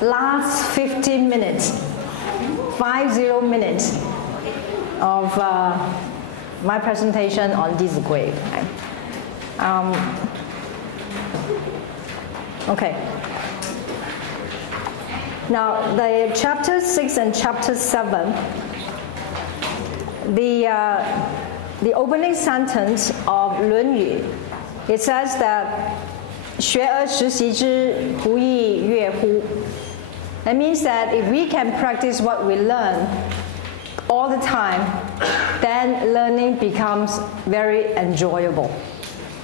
last 15 minutes, 50 minutes of my presentation on Dizigui. Okay. Now, the chapter 6 and chapter 7, the opening sentence of 论语, it says that 学而时习之，不亦说乎? That means that if we can practice what we learn all the time, then learning becomes very enjoyable.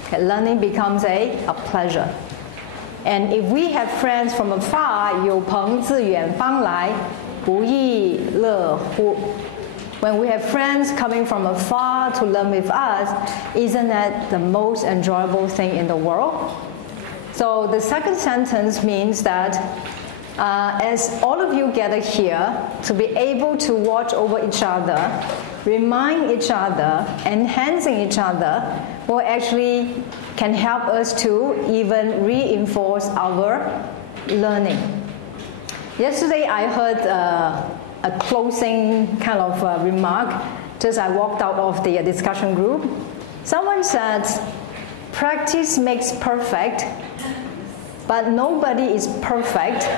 Okay, learning becomes a pleasure. And if we have friends from afar, 有朋自远方来，不亦乐乎? When we have friends coming from afar to learn with us, isn't that the most enjoyable thing in the world? So the second sentence means that as all of you gather here to be able to watch over each other, remind each other, enhancing each other, will actually can help us to even reinforce our learning. Yesterday I heard a closing kind of remark just I walked out of the discussion group. Someone said, practice makes perfect, but nobody is perfect,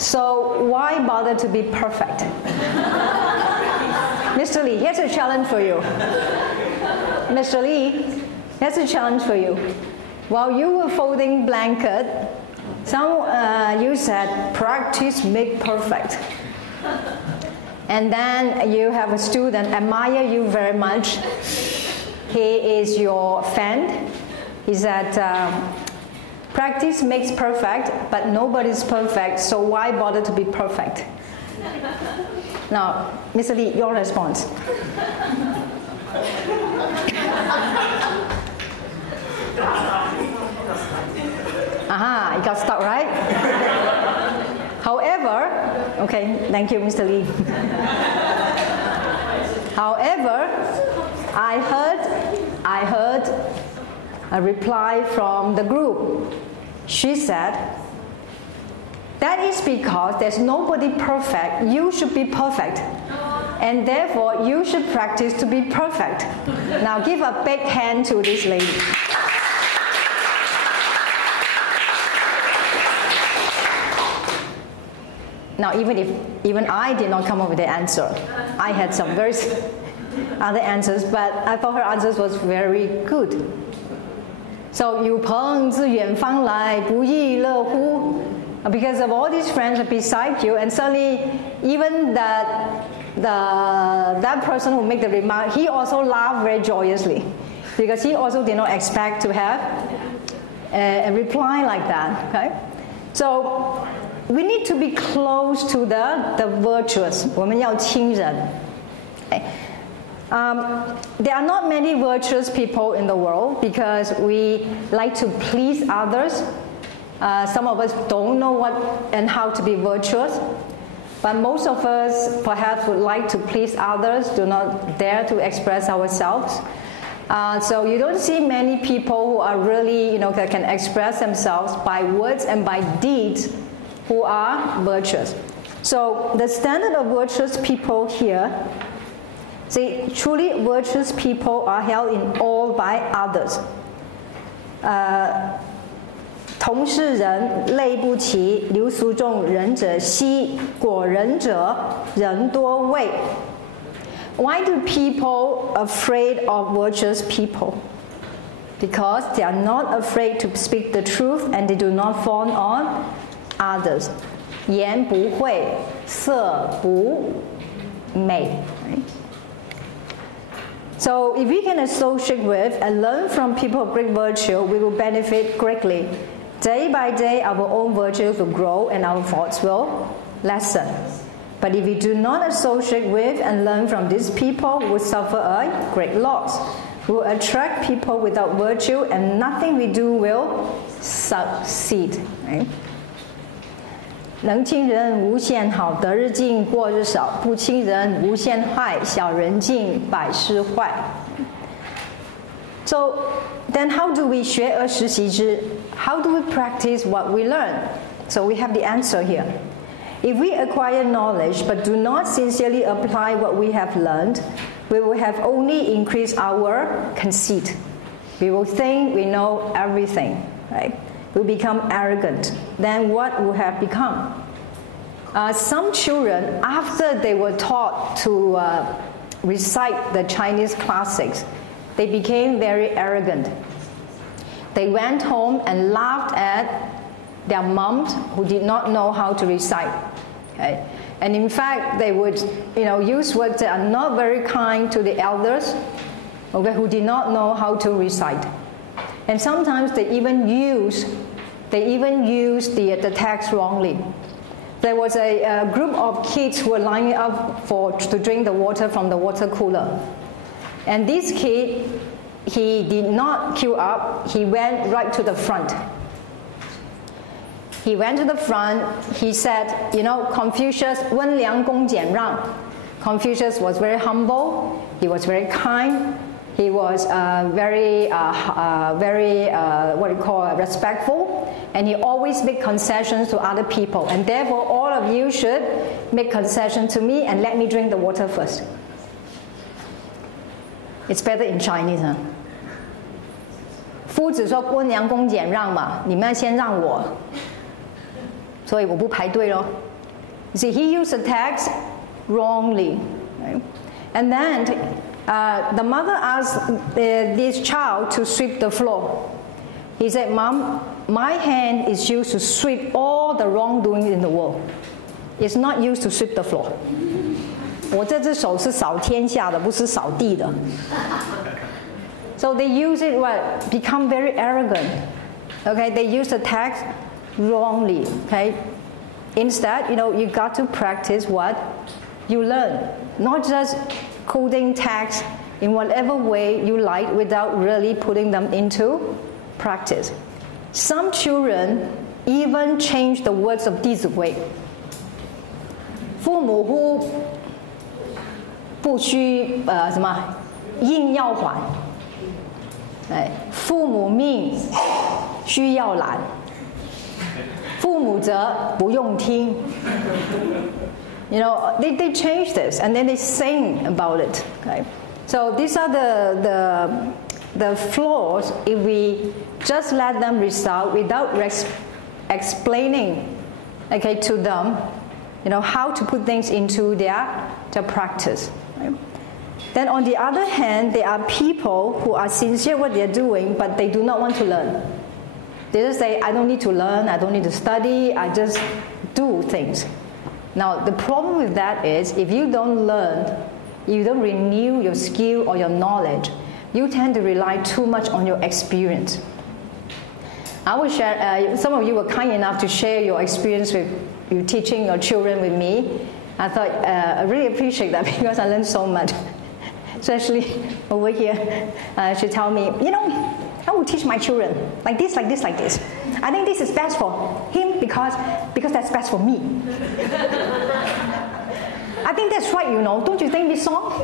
so why bother to be perfect? Mr. Lee, here's a challenge for you. Mr. Lee, here's a challenge for you. While you were folding blanket, you said, practice make perfect. And then you have a student admire you very much. He is your friend. He said, practice makes perfect, but nobody's perfect, so why bother to be perfect? Now, Mr. Lee, your response. Aha, it got stuck, right? However, okay, thank you, Mr. Lee. However, I heard a reply from the group. She said, that is because there's nobody perfect. You should be perfect. And therefore, you should practice to be perfect. Now give a big hand to this lady. Now, even I did not come up with the answer. I had some very other answers, but I thought her answers was very good. So, 有朋自远方来，不亦乐乎? Because of all these friends beside you, and suddenly, even that person who made the remark, he also laughed very joyously, because he also did not expect to have a reply like that. Okay, so we need to be close to the virtuous. 我们要亲人. Okay. There are not many virtuous people in the world because we like to please others. Some of us don't know what and how to be virtuous, but most of us perhaps would like to please others, do not dare to express ourselves. So you don't see many people who are really, that can express themselves by words and by deeds who are virtuous. So the standard of virtuous people here, see, truly virtuous people are held in awe by others. 同是人类不齐，流俗众人者稀，果仁者人多畏. Why do people afraid of virtuous people? Because they are not afraid to speak the truth and they do not fawn on others. 言不讳，色不美. So if we can associate with and learn from people of great virtue, we will benefit greatly. Day by day, our own virtues will grow and our faults will lessen. But if we do not associate with and learn from these people, we will suffer a great loss. We will attract people without virtue and nothing we do will succeed. Right? 能亲人无限好，得日进，过日少；不亲人无限害，小人进，百事坏。So then how do we 学而时习之? How do we practice what we learn? So we have the answer here. If we acquire knowledge but do not sincerely apply what we have learned, we will have only increased our conceit. We will think we know everything, right? We become arrogant. Then what will have become? Some children, after they were taught to recite the Chinese classics, they became very arrogant. They went home and laughed at their moms who did not know how to recite. Okay? And in fact, they would use words that are not very kind to the elders, okay, who did not know how to recite. And sometimes they even use the text wrongly. There was a group of kids who were lining up to drink the water from the water cooler. And this kid, he did not queue up, he went right to the front. He went to the front, he said, Confucius, 温良恭俭让. Confucius was very humble, he was very kind, he was very respectful, and he always made concessions to other people. And therefore, all of you should make concessions to me and let me drink the water first. It's better in Chinese, huh? 夫子说温良恭俭让嘛，你们要先让我，所以我不排队咯。You see, he used the text wrongly, right? And then the mother asked this child to sweep the floor. He said, "Mom, my hand is used to sweep all the wrongdoing in the world. It's not used to sweep the floor." 我这只手是扫天下的，不是扫地的。So they use it become very arrogant. Okay, they use the text wrongly. Okay, instead, you got to practice what you learn, not just coding text in whatever way you like without really putting them into practice. Some children even change the words of Dizigui. 父母呼不须应要还，父母命需要拦，父母责不用听。They change this and then they sing about it. Okay? So these are the flaws if we just let them result without explaining, okay, to them, how to put things into their practice. Right? Then on the other hand, there are people who are sincere what they're doing, but they do not want to learn. They just say, I don't need to learn, I don't need to study, I just do things. Now, the problem with that is if you don't learn, you don't renew your skill or your knowledge, you tend to rely too much on your experience. I will share, some of you were kind enough to share your experience with you teaching your children with me. I thought, I really appreciate that because I learned so much. Especially over here, she told me, I will teach my children like this, like this, like this. I think this is best for him because that's best for me. I think that's right, don't you think this song?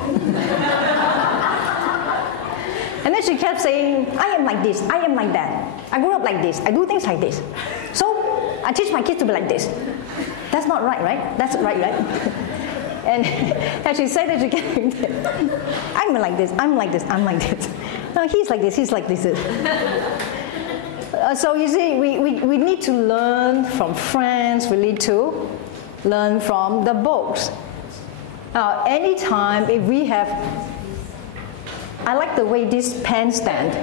And then she kept saying, I am like this, I am like that. I grew up like this, I do things like this. So I teach my kids to be like this. That's not right, right? That's right, right? And she said that she kept, I'm like this, I'm like this, I'm like this. No, he's like this, he's like this. So you see, we need to learn from friends, we need to learn from the books. Now, anytime if we have, I like the way this pen stand.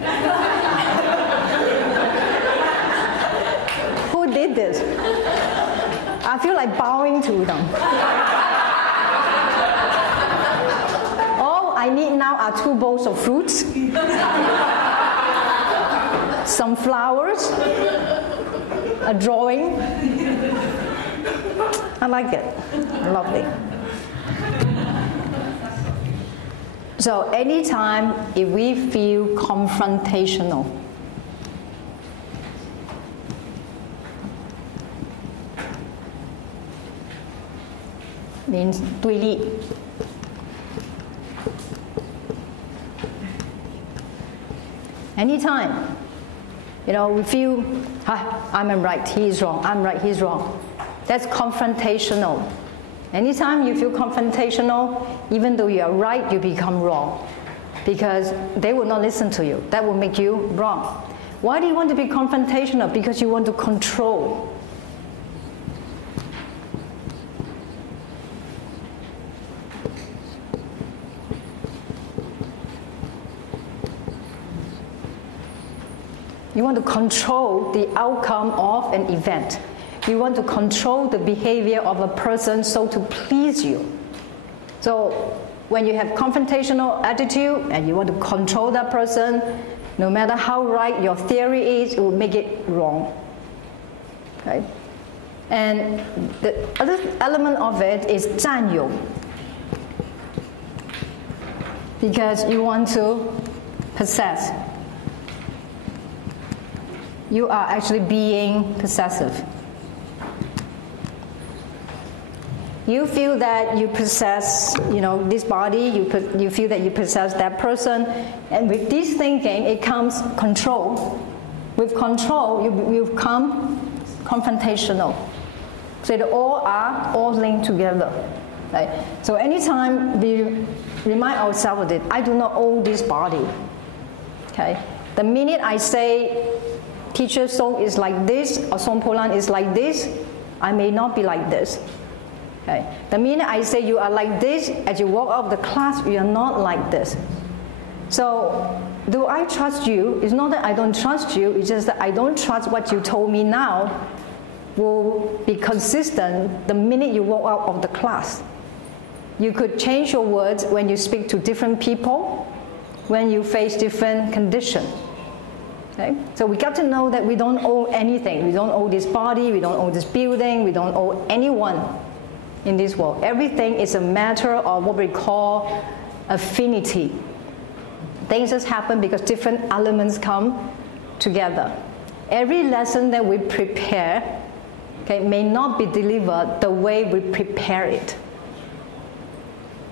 Who did this? I feel like bowing to them. All I need now are 2 bowls of fruits, some flowers, a drawing. I like it. Lovely. So anytime if we feel confrontational, means 对立. Anytime we feel, I'm right, he is wrong, I'm right, he's wrong. That's confrontational. Anytime you feel confrontational, even though you are right, you become wrong. Because they will not listen to you. That will make you wrong. Why do you want to be confrontational? Because you want to control. You want to control the outcome of an event. You want to control the behavior of a person so to please you. So when you have confrontational attitude and you want to control that person, no matter how right your theory is, it will make it wrong. Okay? And the other element of it is 占有. Because you want to possess. You are actually being possessive. You feel that you possess, this body, you feel that you possess that person, and with this thinking, it comes control. With control, you become confrontational. So they all linked together. Right? So anytime we remind ourselves of it, I do not own this body. Okay? The minute I say, Teacher Song is like this, or Song Polan is like this, I may not be like this. Okay. The minute I say you are like this, as you walk out of the class, you are not like this. So, do I trust you? It's not that I don't trust you, it's just that I don't trust what you told me now will be consistent the minute you walk out of the class. You could change your words when you speak to different people, when you face different conditions. Okay? So we got to know that we don't owe anything. We don't owe this body, we don't owe this building, we don't owe anyone in this world. Everything is a matter of what we call affinity. Things just happen because different elements come together. Every lesson that we prepare, okay, may not be delivered the way we prepare it.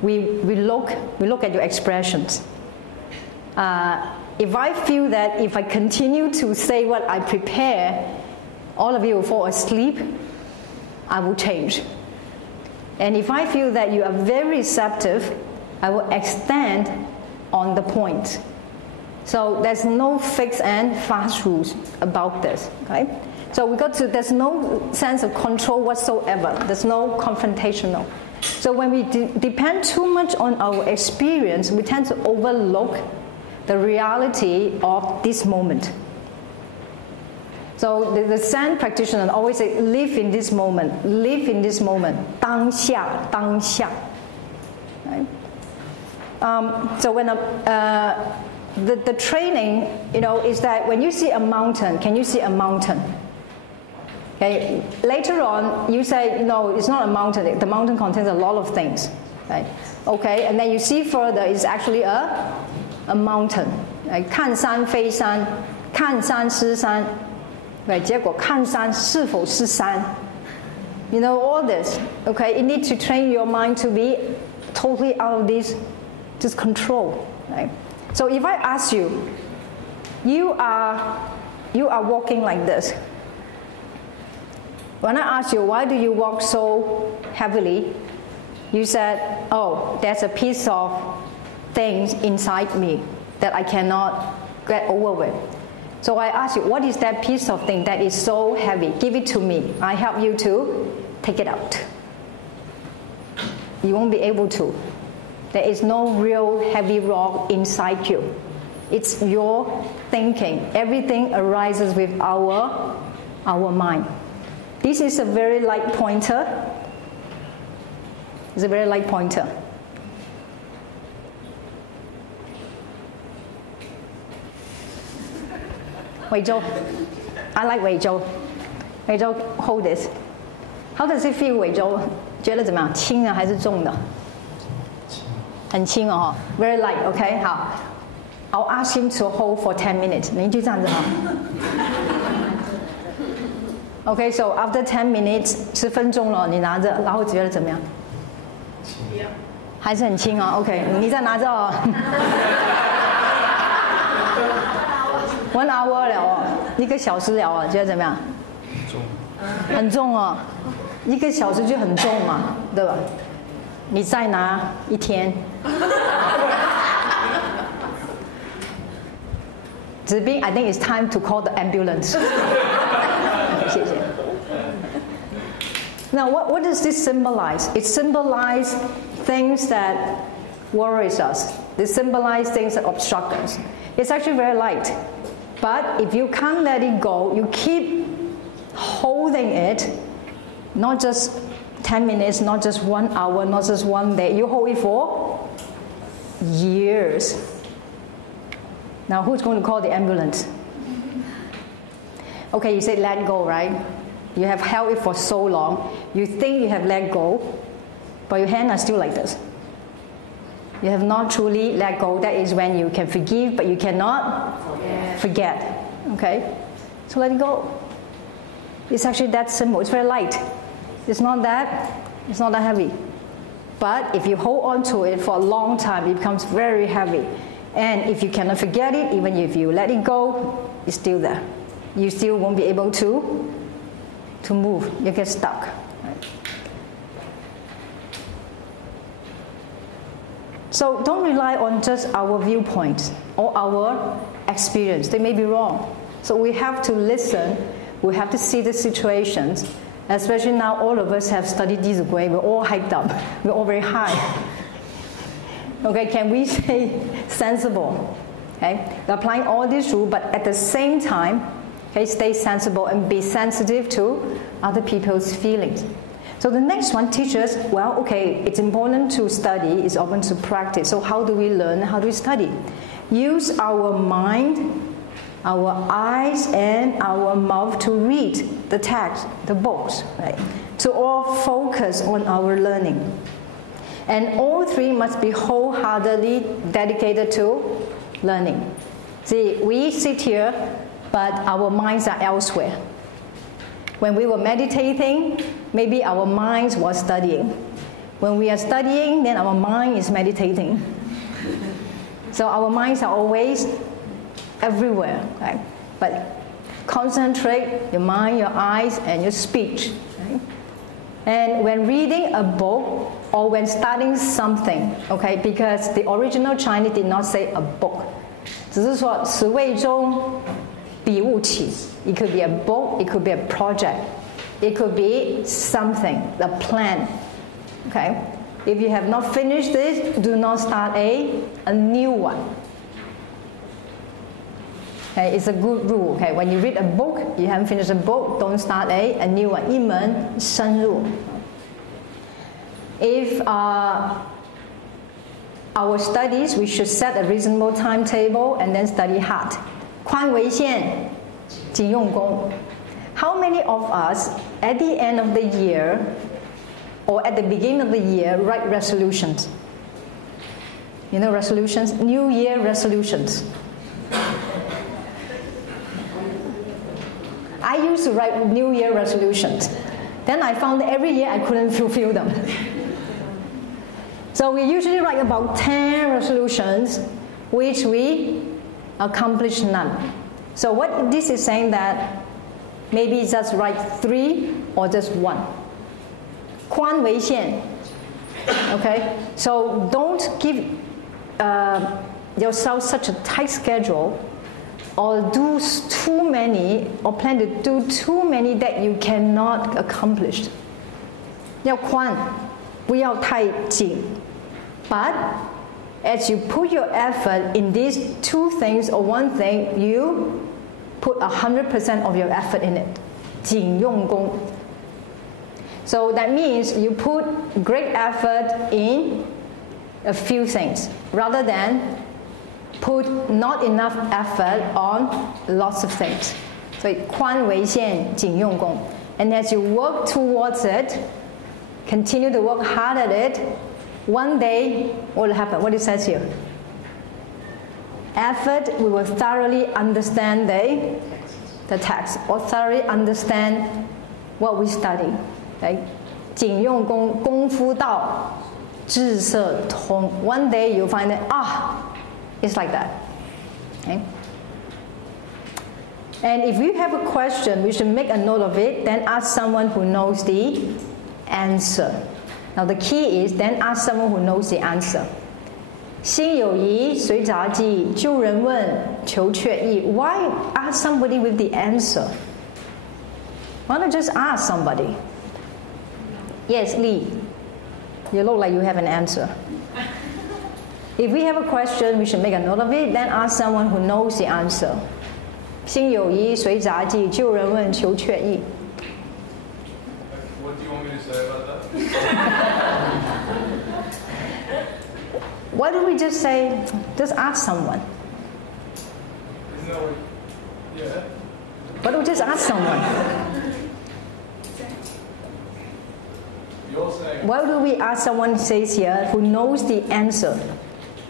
We look at your expressions. If I feel that if I continue to say what I prepare, all of you will fall asleep, I will change. And if I feel that you are very receptive, I will extend on the point. So there's no fixed and fast rules about this. Okay? So there's no sense of control whatsoever. There's no confrontational. So when we depend too much on our experience, we tend to overlook the reality of this moment. So the Zen practitioner always say, live in this moment, live in this moment, 当下, 当下. Right? So when the training, is that when you see a mountain, can you see a mountain? Okay. Later on, you say, no, it's not a mountain. The mountain contains a lot of things. Right? Okay, and then you see further, it's actually a mountain. Right? 看山非山，看山是山。Right? 结果看山是否是山？ all this. Okay, you need to train your mind to be totally out of this control. Right? So if I ask you, you are walking like this. When I ask you, why do you walk so heavily? You said, oh, there's a piece of things inside me that I cannot get over with. So I ask you, what is that piece of thing that is so heavy? Give it to me. I help you to take it out. You won't be able to. There is no real heavy rock inside you. It's your thinking. Everything arises with our mind. This is a very light pointer. It's a very light pointer. Weizhou. I like Weizhou. Weizhou, hold this. How does it feel, Weizhou? 觉得怎么样？轻的还是重的？很轻哦 ，very light. Okay, 好。I'll ask him to hold for 10 minutes. 您就这样子哈。Okay, so after 10 minutes, 10分钟了，你拿着，然后觉得怎么样？还是很轻啊。OK, 你再拿着哦。1 hour 了哦，1个小时了哦，觉得怎么样？很重哦，1个小时就很重嘛，对吧？你再拿1天。子斌 ，I think it's time to call the ambulance 。谢谢。Now, what does this symbolize? It symbolizes things that worries us. It symbolizes things that obstruct us. It's actually very light. But if you can't let it go, you keep holding it, not just 10 minutes, not just 1 hour, not just 1 day. You hold it for years. Now, who's going to call the ambulance? Okay, you say let go, right? You have held it for so long. You think you have let go, but your hands are still like this. You have not truly let go. That is when you can forgive, but you cannot forget. Okay? So let it go. It's actually that simple. It's very light. It's not that heavy. But if you hold on to it for a long time, it becomes very heavy. And if you cannot forget it, even if you let it go, it's still there. You still won't be able to move. You get stuck. Right? So don't rely on just our viewpoints or our experience. They may be wrong. So we have to listen. We have to see the situations. Especially now all of us have studied Dizigui. We're all hyped up. We're all very high. Okay, can we stay sensible? Okay, we're applying all these rules, but at the same time, okay, stay sensible and be sensitive to other people's feelings. So the next one teaches, well, okay, it's important to study, it's open to practice. So how do we learn? How do we study? Use our mind, our eyes, and our mouth to read the text, the books, right? To all focus on our learning. And all three must be wholeheartedly dedicated to learning. See, we sit here, but our minds are elsewhere. When we were meditating, maybe our minds were studying. When we are studying, then our mind is meditating. So our minds are always everywhere, right? But concentrate your mind, your eyes, and your speech. Right? And when reading a book or when studying something, okay, because the original Chinese did not say a book. 只是说词汇中笔误起. It could be a book, it could be a project, it could be something, a plan. Okay? If you have not finished this, do not start a new one. Okay, it's a good rule. Okay, when you read a book, you haven't finished a book, don't start a new one. 一门深入. If our studies, we should set a reasonable timetable and then study hard. 宽为限, 谨用功. How many of us at the end of the year or at the beginning of the year write resolutions? You know resolutions? New Year resolutions. I used to write New Year resolutions. Then I found that every year I couldn't fulfill them. So we usually write about 10 resolutions, which we accomplish none. So what this is saying that maybe just write 3 or just 1. 宽为限. Okay? So don't give yourself such a tight schedule or do too many or plan to do too many that you cannot accomplish. 要宽, 不要太紧. But as you put your effort in these 2 things or 1 thing, you put 100% of your effort in it. 谨用功. So that means you put great effort in a few things rather than put not enough effort on lots of things. So 宽为限, 谨用功. And as you work towards it, continue to work hard at it, one day, what will happen? What it says here? Effort, we will thoroughly understand the text or thoroughly understand what we study. Okay? 谨用功, 功夫道, 智色通. One day you'll find that, it's like that. Okay? And if you have a question, we should make a note of it, then ask someone who knows the answer. Now the key is then ask someone who knows the answer. 心有疑随杂记，旧人问求确意。Why ask somebody with the answer? Why not just ask somebody? Yes, Lee. You look like you have an answer. If we have a question, we should make a note of it, then ask someone who knows the answer. 心有疑随杂记，旧人问求确意。What do you want me to say about that? Why don't we just say, just ask someone? Isn't that what? Yeah. Why don't we just ask someone? You're saying. Why do we ask someone says here who knows the answer?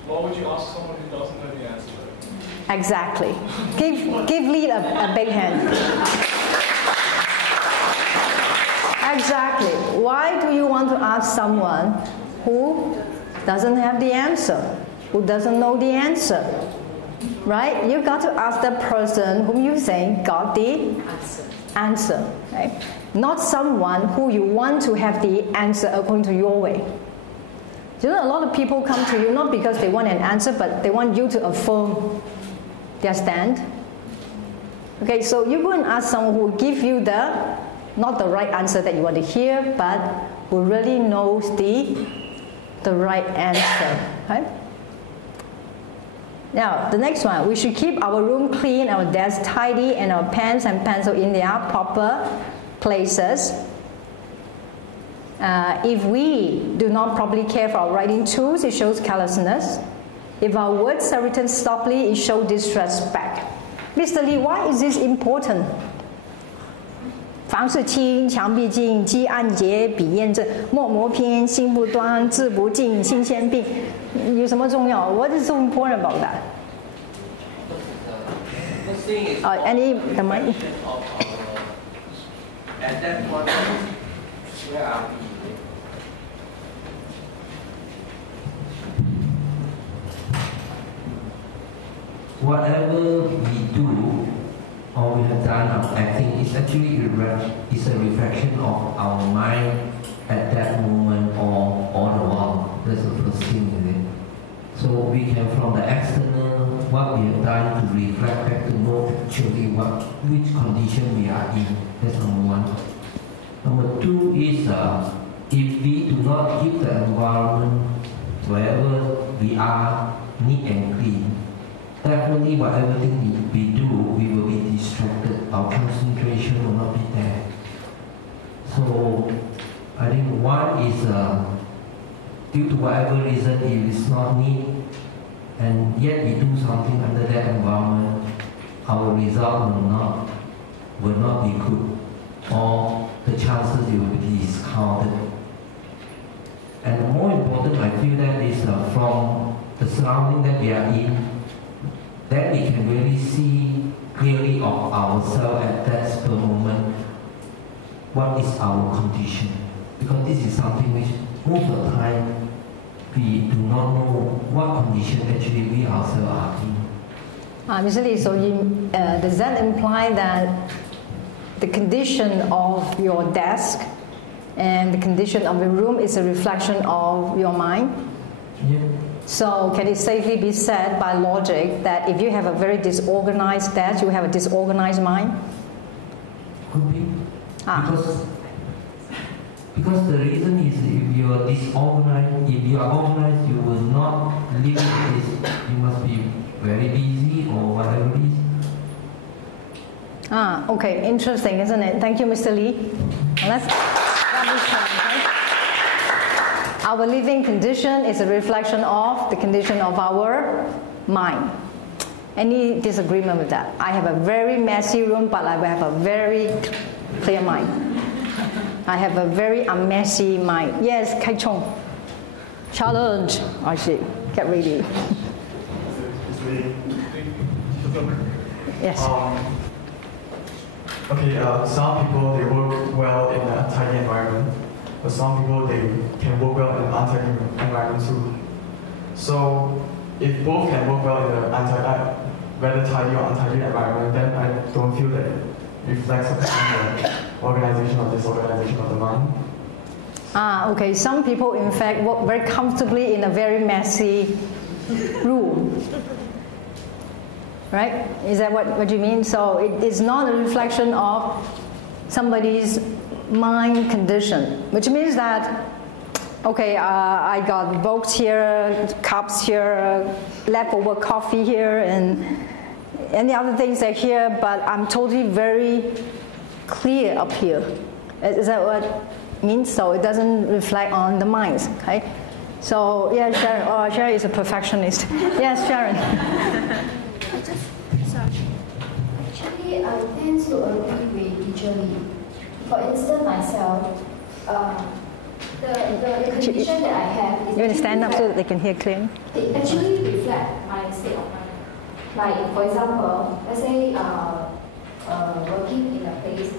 Why would you ask someone who doesn't know the answer? Exactly. Give Lee a big hand. Exactly. Why do you want to ask someone who doesn't have the answer, who doesn't know the answer? Right? You got to ask the person whom you think got the answer. Right? Not someone who you want to have the answer according to your way. You know, a lot of people come to you not because they want an answer, but they want you to affirm their stand. Okay, so you go and ask someone who will give you not the right answer that you want to hear, but who really knows the right answer. Right? Now, the next one, we should keep our room clean, our desk tidy, and our pens and pencil in their proper places. If we do not properly care for our writing tools, it shows carelessness. If our words are written sloppily, it shows disrespect. Mr. Lee, why is this important? 房事清，墙壁净，积案洁，笔砚正，墨磨偏，心不端，字不净，心先病。有什么重要 ？What is so important about that? Any the mic? At that point, where are we? Whatever we do or we have done, I think it's actually is a reflection of our mind at that moment or all the while. That's the first thing, isn't it? So we can, from the external, what we have done to reflect back to know actually which condition we are in. That's number one. Number two is if we do not keep the environment wherever we are neat and clean, definitely whatever thing we do, we will be distracted. Our concentration will not be there. So I think one is due to whatever reason, if it's not neat, and yet we do something under that environment, our result will not be good, or the chances it will be discounted. And more important, I feel that is from the surrounding that we are in, that we can really see clearly of ourselves at that spur moment, what is our condition. Because this is something which most of the time we do not know what condition actually we ourselves are in. Mr. Lee, so does that imply that the condition of your desk and the condition of the room is a reflection of your mind? Yeah. So can it safely be said by logic that if you have a very disorganized desk, you have a disorganized mind? Could be. Because the reason is if you are disorganized, if you are organized, you will not live this. You must be very busy or whatever it is. Okay, interesting, isn't it? Thank you, Mr. Lee. Let's Our living condition is a reflection of the condition of our mind. Any disagreement with that? I have a very messy room, but I have a very clear mind. I have a very unmessy mind. Yes, Kai Chong. Challenge. I see. Get ready. Yes. Some people, they work well in a tidy environment, but some people, they can work well in an untidy environment too. So if both can work well in an whether tidy or untidy environment, then I don't feel that it reflects on the organization or disorganization of the mind. Okay. Some people, in fact, work very comfortably in a very messy room. Right? Is that what you mean? So it is not a reflection of somebody's mind condition, which means that, okay, I got books here, cups here, leftover coffee here, and any other things are here, but I'm totally very clear up here. Is that what it means? So it doesn't reflect on the minds, okay? So, yeah, Sharon. Oh, Sharon is a perfectionist. Yes, Sharon. Actually, I tend to agree with teacher Lee. For instance, myself, the condition that I have is... You want to stand up so that they can hear clearly? It actually reflects my state of mind. Like, for example, let's say working in a place,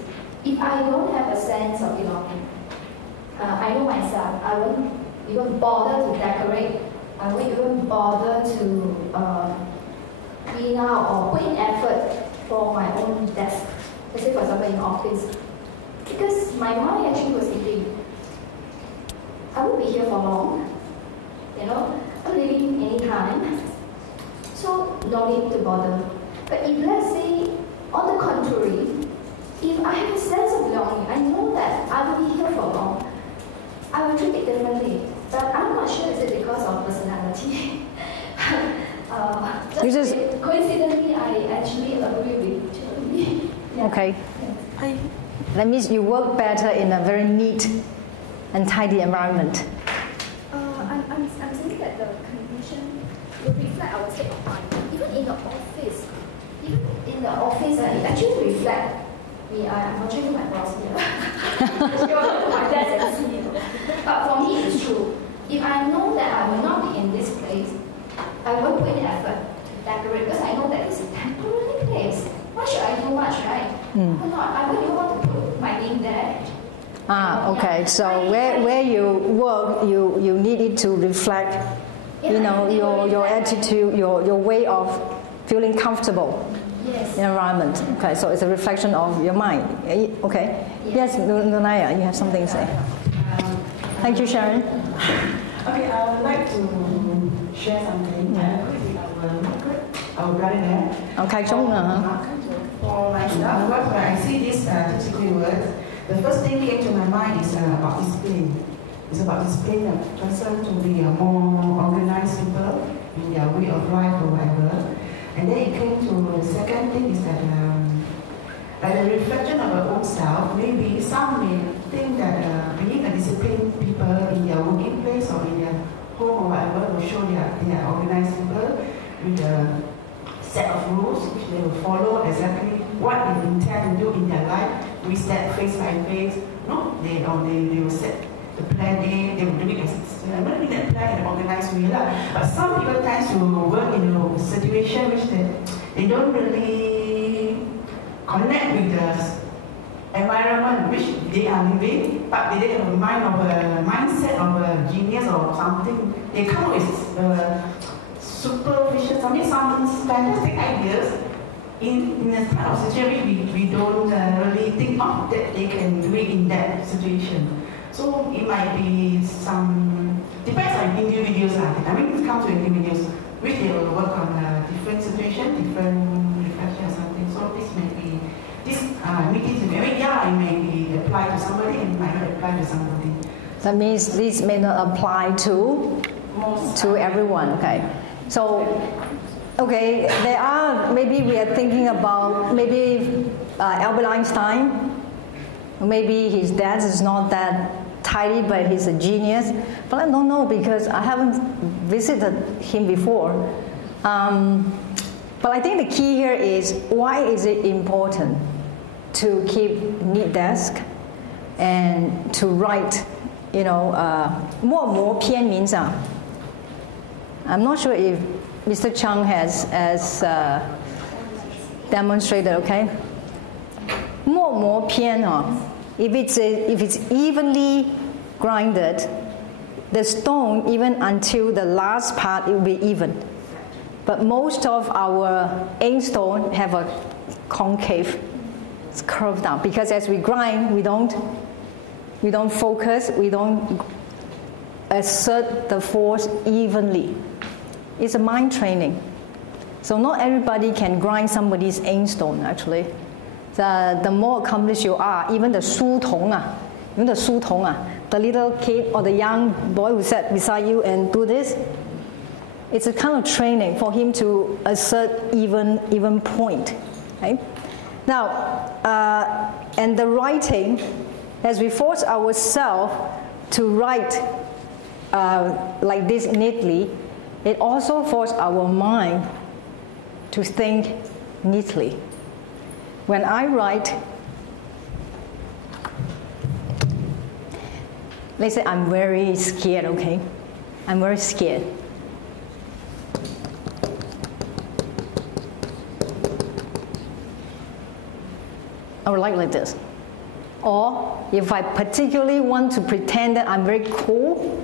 if I don't have a sense of belonging, I know myself, I won't even bother to decorate, I won't even bother to clean out or put in effort for my own desk. Let's say, for example, in office. Because my mind actually was thinking, I won't be here for long, I'm leaving any time, so no need to bother. But if let's say, on the contrary, if I have a sense of belonging, I know that I will be here for long, I will treat it differently. But I'm not sure is it because of personality. Coincidentally, I actually agree with Jeremy. Yeah. Okay. That means you work better in a very neat and tidy environment. I'm saying that the condition will reflect our state of mind. Even in the office, it actually reflects me. I'm not checking my boss here. My desk and see. But for me, it's true. If I know that I will not be in this place, I won't put in effort to decorate because I know that it's a temporary place. Why should I do much, right? Why not? I wouldn't want to put my name there. Okay. So where you work, you need it to reflect, your attitude, your way of feeling comfortable in the environment. Okay. So it's a reflection of your mind. Okay. Yes, Nunaya, you have something to say. Thank you, Sharon. Okay, I would like to share something. I agree with our brother there. Okay, For myself, when I see these Dizigui words, the first thing came to my mind is about discipline. It's about discipline a person to be a more organized people in their way of life or whatever. And then it came to the second thing is that like a reflection of our own self. Maybe some may think that being a disciplined people in their working place or in their home or whatever will show they are organized people with a set of rules which they will follow exactly what they intend to do in their life. We step face by face. No, they will set the plan A, they will do it as that plan in an organized way. But some people tend to work in a situation which they don't really connect with the environment which they are living, but they have a mindset of a genius or something. They come up with superficial, some fantastic ideas in a kind of situation we don't really think of that they can do it in that situation. So it might be depends on individuals. I mean, it comes to individuals, which they will work on a different situation, different reflection or something. So this may be, it may be applied to somebody and it might not apply to somebody. That means this may not apply to everyone, okay? So, okay, there are, maybe we are thinking about, Albert Einstein, maybe his dad is not that tidy, but he's a genius. But I don't know because I haven't visited him before. But I think the key here is, why is it important to keep neat desk and to write, 默片 means I'm not sure if Mr. Chung has demonstrated, okay? 默片 if it's evenly grinded, the stone, even until the last part, it will be even. but most of our aim stone have a concave, it's curved down, because as we grind, we don't focus, we don't assert the force evenly. It's a mind training. So not everybody can grind somebody's aim stone actually. The more accomplished you are, even the 书童, the little kid or the young boy who sat beside you and do this, it's a kind of training for him to assert even point. Right? Now, and the writing, as we force ourselves to write like this neatly, it also forces our mind to think neatly. When I write, let's say I'm very scared, okay? I'm very scared. I would like this. Or if I particularly want to pretend that I'm very cool,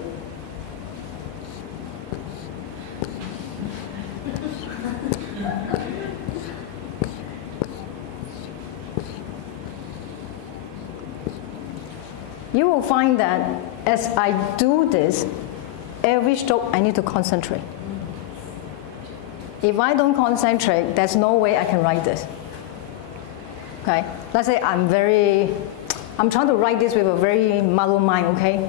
you will find that as I do this, every stroke I need to concentrate. If I don't concentrate, there's no way I can write this. Okay? Let's say I'm trying to write this with a very muddled mind, okay?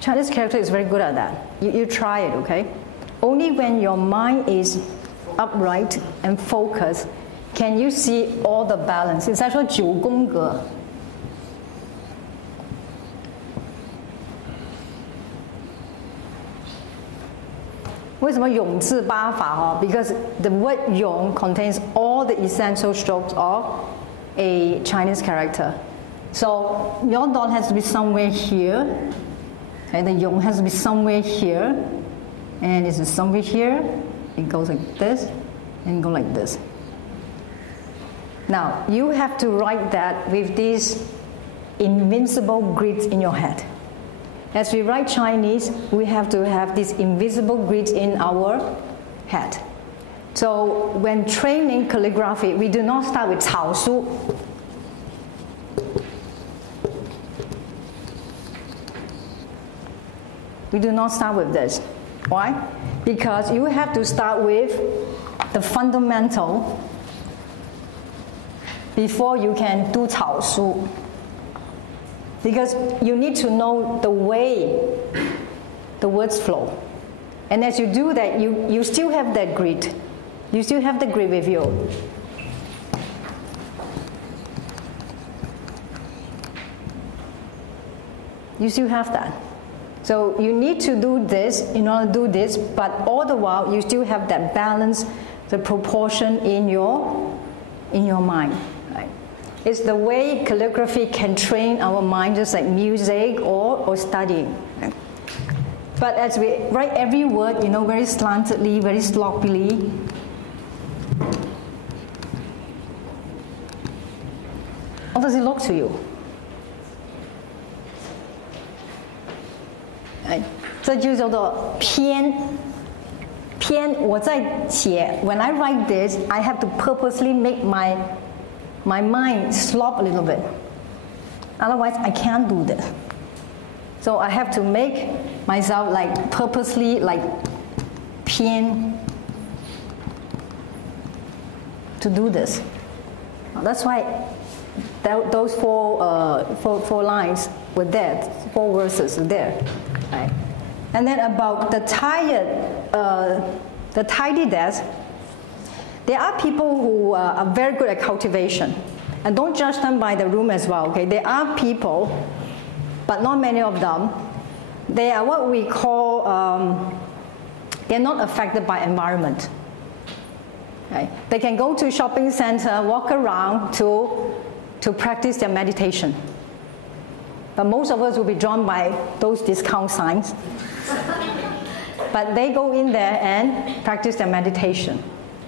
Chinese character is very good at that. You try it, okay? Only when your mind is upright and focused can you see all the balance. It's actually 九宫格. Why is it 永字八法? Because the word 永 contains all the essential strokes of a Chinese character. So your dot has to be somewhere here. Okay, the 永 has to be somewhere here. And it's somewhere here, it goes like this, and go like this. Now, you have to write that with these invincible grids in your head. As we write Chinese, we have to have these invisible grids in our head. So when training calligraphy, we do not start with 草书. We do not start with this. Why? Because you have to start with the fundamental before you can do 草书. Because you need to know the way the words flow. And as you do that, you still have that grid. You still have the grid with you. You still have that. So you need to do this in order to do this, but all the while you still have that balance, the proportion in your mind. Right? It's the way calligraphy can train our mind, just like music or studying. Right? But as we write every word, very slantedly, very sloppily, how does it look to you? 这就叫做偏。我在写 when I write this, I have to purposely make my mind slop a little bit. Otherwise, I can't do this. So I have to make myself like purposely like 偏 to do this. That's why those four lines were there, 4 verses are there. Right. And then about the tidy desk, there are people who are very good at cultivation. And don't judge them by the room as well, okay? There are people, but not many of them. They are what we call, they're not affected by environment. Okay? They can go to shopping center, walk around to practice their meditation. But most of us will be drawn by those discount signs. But they go in there and practice their meditation.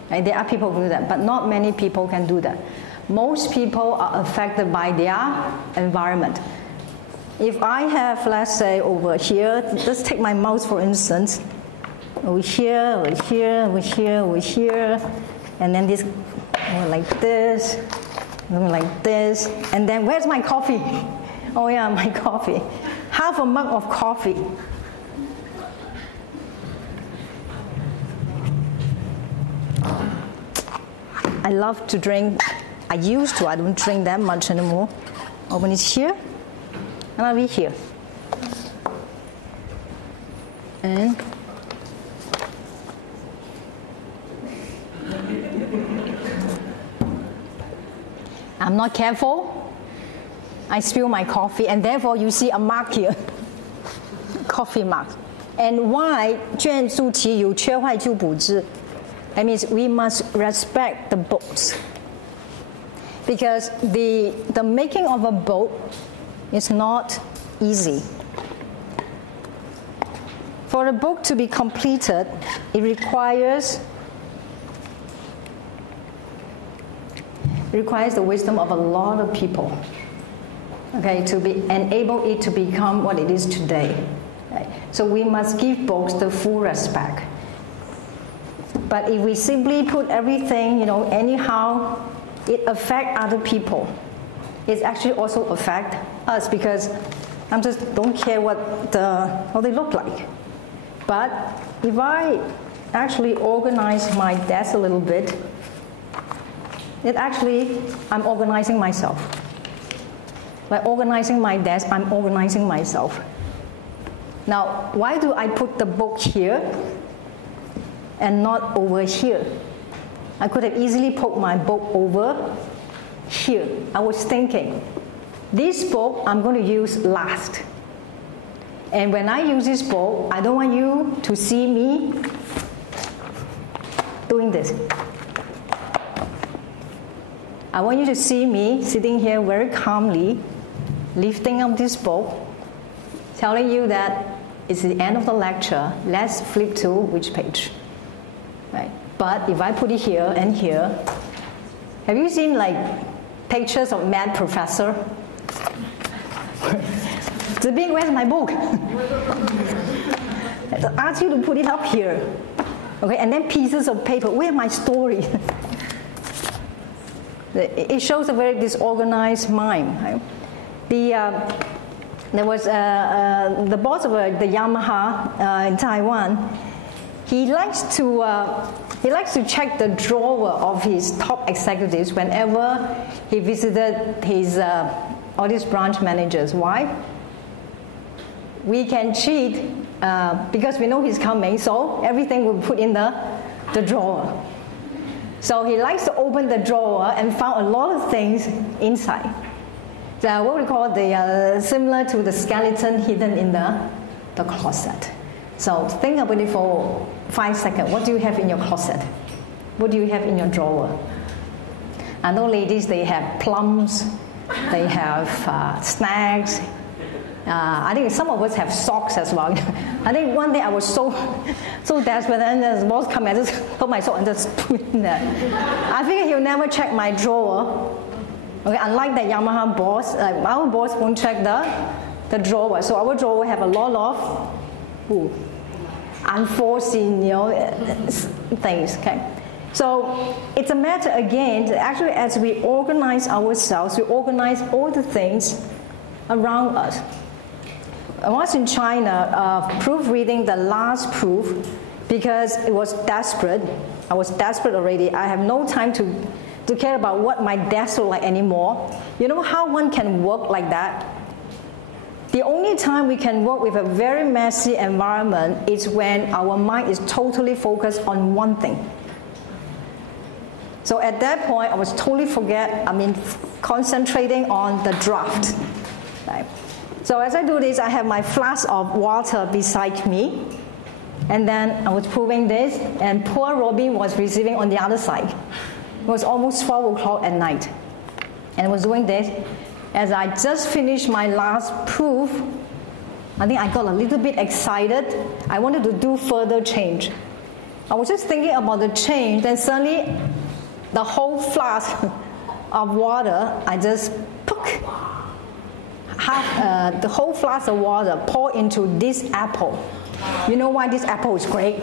Right? There are people who do that, but not many people can do that. most people are affected by their environment. If I have, let's say, over here, let's take my mouse for instance, over here, over here, over here, over here, and then this, like this, like this, and then where's my coffee? Oh yeah, my coffee. Half a mug of coffee. I love to drink. I used to. I don't drink that much anymore. Open it here, and I'll be here. And I'm not careful. I spill my coffee, and therefore you see a mark here, coffee mark. And why 卷数题有缺坏就补字? That means we must respect the books. Because the making of a book is not easy. For a book to be completed, it requires the wisdom of a lot of people, okay, to enable it to become what it is today. Right? So we must give books the full respect. But if we simply put everything, anyhow, it affects other people. It actually also affects us because I just don't care how they look like. But if I actually organize my desk a little bit, I'm organizing myself. By organizing my desk, I'm organizing myself. Now, why do I put the book here and not over here? I could have easily put my book over here. I was thinking, this book I'm going to use last. And when I use this book, I don't want you to see me doing this. I want you to see me sitting here very calmly, lifting up this book, telling you that it's the end of the lecture. Let's flip to which page. Right? But if I put it here and here, have you seen like pictures of mad professor? Zibing, where's my book? I ask you to put it up here. Okay, and then pieces of paper. Where's my story? It shows a very disorganized mind. Right? There was the boss of the Yamaha in Taiwan. He likes to check the drawer of his top executives whenever he visited his all these branch managers. Why? We can cheat because we know he's coming, so everything will put in the drawer. So he likes to open the drawer and found a lot of things inside. So what we call similar to the skeleton hidden in the closet. So think about it for 5 seconds. What do you have in your closet? What do you have in your drawer? I know ladies, they have plums, they have snacks. I think some of us have socks as well. I think one day I was so desperate, and the boss came and just put my sock and just put it in there. I figured he'll never check my drawer. Okay, unlike the Yamaha boss, our boss won't check the drawer. So our drawer have a lot of unforeseen, things. Okay, so it's a matter again. Actually, as we organize ourselves, we organize all the things around us. I was in China proofreading the last proof because it was desperate. I was desperate already. I have no time to care about what my desk look like anymore. You know how one can work like that? The only time we can work with a very messy environment is when our mind is totally focused on one thing. So at that point, I was totally concentrating on the draft. Right? So as I do this, I have my flask of water beside me, and then I was proving this, and poor Robin was receiving on the other side. It was almost 12 o'clock at night, and I was doing this. As I just finished my last proof, I think I got a little bit excited. I wanted to do further change. I was just thinking about the change, then suddenly the whole flask of water, I just put half the whole flask of water pour into this apple. You know why this apple is great?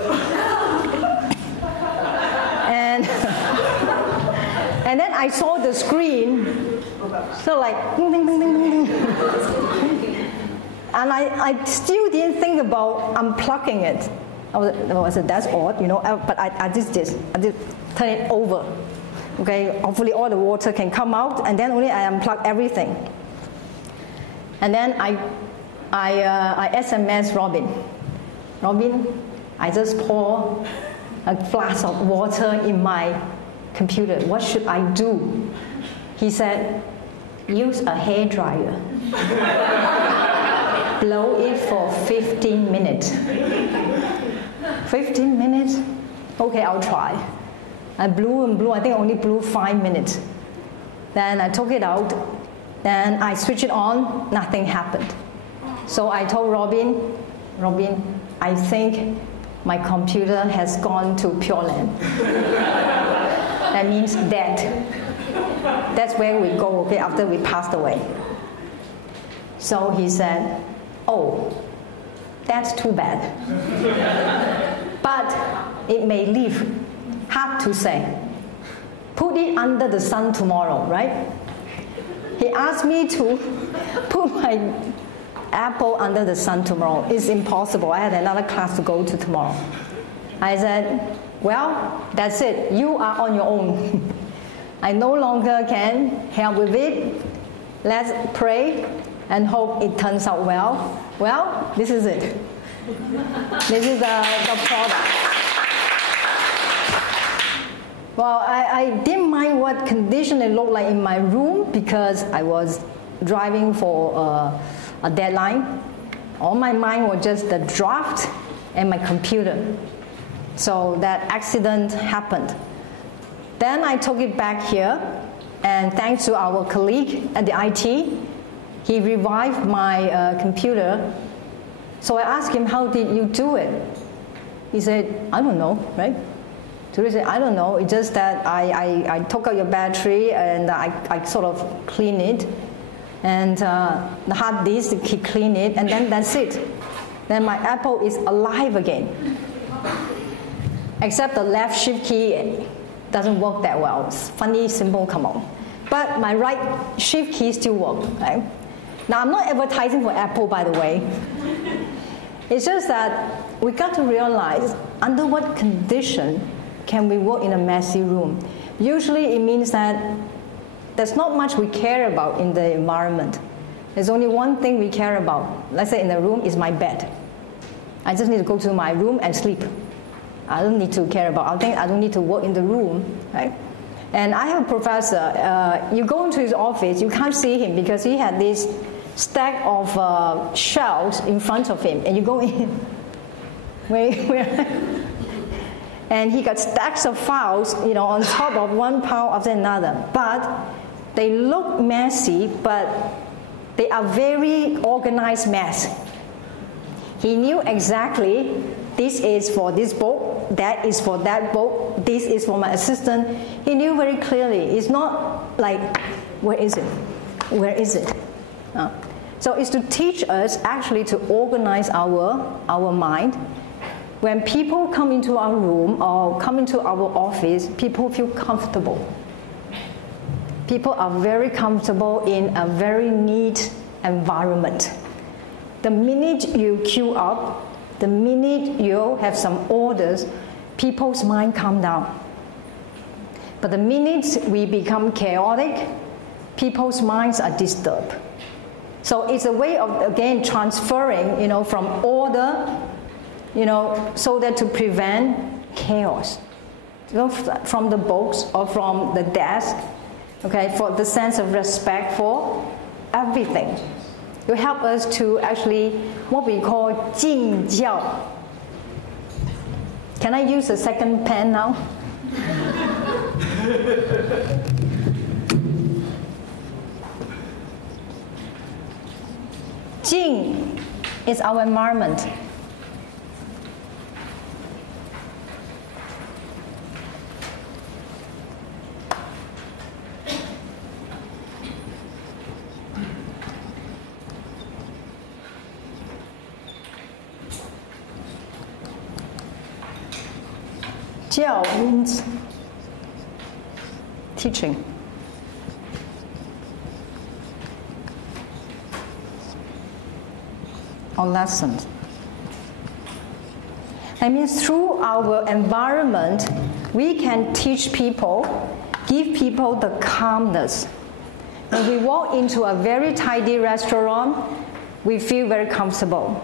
And and then I saw the screen, so like ding, ding, ding, ding, ding. And I still didn't think about unplugging it. I said, that's odd, you know, but I did this. I did turn it over. Okay, hopefully all the water can come out, and then only I unplug everything. And then I SMS Robin. Robin, I just pour a glass of water in my computer. What should I do? He said, use a hairdryer. Blow it for 15 minutes. 15 minutes? Okay, I'll try. I blew and blew. I think I only blew 5 minutes. Then I took it out. Then I switched it on. Nothing happened. So I told Robin, I think my computer has gone to Pure Land. That means dead. That's where we go, okay, after we passed away. So he said, oh, that's too bad. But it may live. Hard to say. Put it under the sun tomorrow, right? He asked me to put my apple under the sun tomorrow. It's impossible. I had another class to go to tomorrow. I said, well, that's it. You are on your own. I no longer can help with it. Let's pray and hope it turns out well. Well, this is it. This is the product. Well, I didn't mind what condition it looked like in my room because I was driving for a deadline. All my mind was just the draft and my computer. So that accident happened. Then I took it back here, and thanks to our colleague at the IT, he revived my computer. So I asked him, how did you do it? He said, I don't know, right? So he said, I don't know, it's just that I took out your battery and I sort of cleaned it. And the hard disk, he cleaned it, and then that's it. Then my Apple is alive again. Except the left shift key doesn't work that well. It's funny symbol come on. But my right shift key still works. Right? Now, I'm not advertising for Apple, by the way. It's just that we got to realize under what condition can we work in a messy room. Usually it means that there's not much we care about in the environment. There's only one thing we care about. Let's say in the room is my bed. I just need to go to my room and sleep. I don't need to care about, I don't need to work in the room, right? And I have a professor, you go into his office, you can't see him because he had this stack of shelves in front of him, and you go in, where and he got stacks of files, you know, on top of one pile after another. But they look messy, but they are very organized mess. He knew exactly, this is for this book, that is for that book, this is for my assistant. He knew very clearly. It's not like, where is it? Where is it? So it's to teach us actually to organize our mind. When people come into our room or come into our office, people feel comfortable. People are very comfortable in a very neat environment. The minute you queue up, the minute you have some orders, people's mind calm down. But the minute we become chaotic, people's minds are disturbed. So it's a way of, again, transferring, you know, from order, you know, so that to prevent chaos. You know, from the books or from the desk, okay, for the sense of respect for everything. It help us to actually, what we call 敬教. Can I use a second pen now? Jing is our environment. 教 means teaching. Or lessons. That means through our environment, we can teach people, give people the calmness. When we walk into a very tidy restaurant, we feel very comfortable.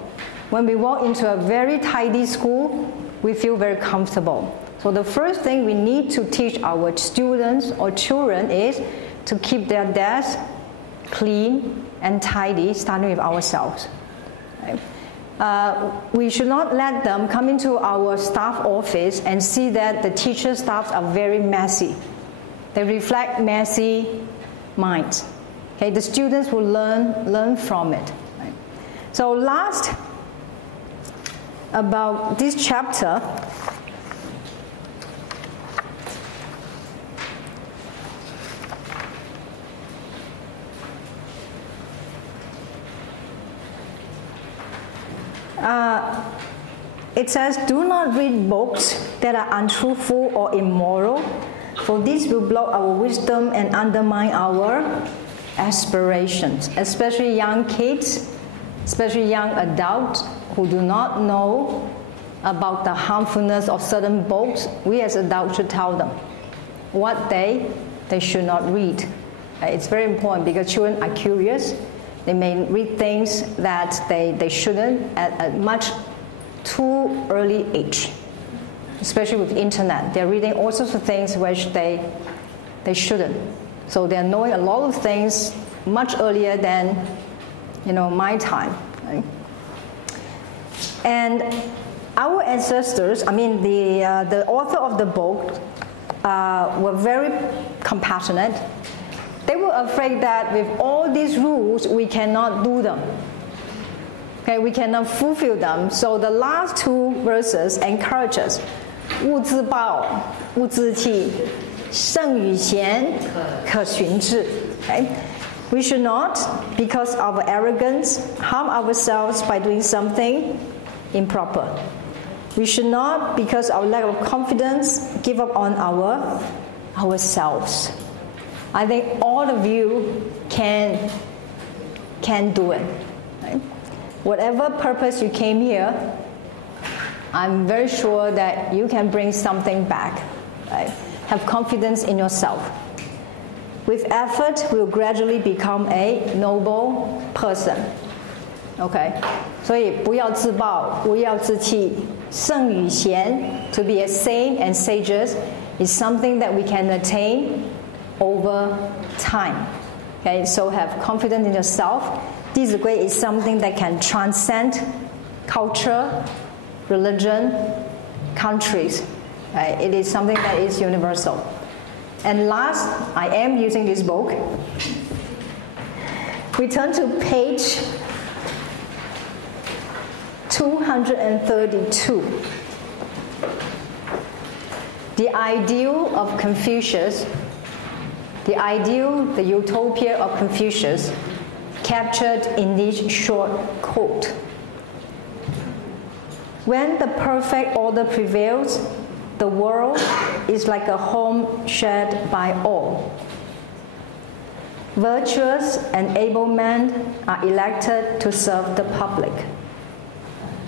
When we walk into a very tidy school, we feel very comfortable. So the first thing we need to teach our students or children is to keep their desks clean and tidy, starting with ourselves. Right? We should not let them come into our staff office and see that the teacher staffs are very messy. They reflect messy minds. Okay, the students will learn from it. Right? So last, about this chapter, it says, do not read books that are untruthful or immoral, for this will block our wisdom and undermine our aspirations. Especially young kids, especially young adults who do not know about the harmfulness of certain books, we as adults should tell them what they should not read. It's very important because children are curious. They may read things that they shouldn't at a much too early age, especially with internet. They're reading all sorts of things which they shouldn't. So they're knowing a lot of things much earlier than my time. Right? And our ancestors, the author of the book, were very compassionate. They were afraid that with all these rules, we cannot do them. Okay, we cannot fulfill them. So the last two verses encourage us: 勿自暴，勿自弃，胜于贤，可循之. Okay? We should not, because of our arrogance, harm ourselves by doing something improper. We should not, because of our lack of confidence, give up on ourselves. I think all of you can do it. Right? Whatever purpose you came here, I'm very sure that you can bring something back. Right? Have confidence in yourself. With effort, we'll gradually become a noble person. Okay? 所以不要自暴，不要自弃，胜于贤. To be a saint and sages is something that we can attain over time. Okay, so have confidence in yourself. Dizigui is something that can transcend culture, religion, countries. It is something that is universal. And last, I am using this book. We turn to page 232. The ideal of Confucius, the ideal, the utopia of Confucius, captured in this short quote. When the perfect order prevails, the world is like a home shared by all. Virtuous and able men are elected to serve the public.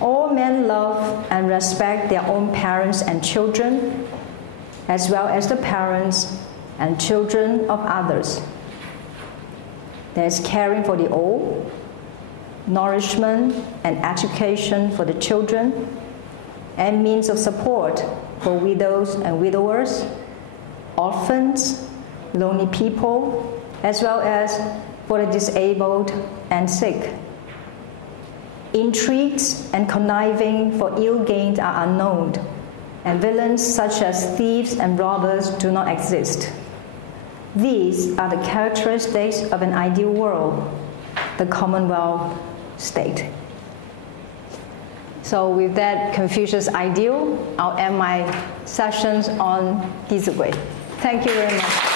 All men love and respect their own parents and children, as well as the parents and children of others. There is caring for the old, nourishment and education for the children, and means of support for widows and widowers, orphans, lonely people, as well as for the disabled and sick. Intrigues and conniving for ill gain are unknown, and villains such as thieves and robbers do not exist. These are the characteristics of an ideal world, the Commonwealth state. So with that Confucius ideal, I'll end my sessions on Dizigui. Thank you very much.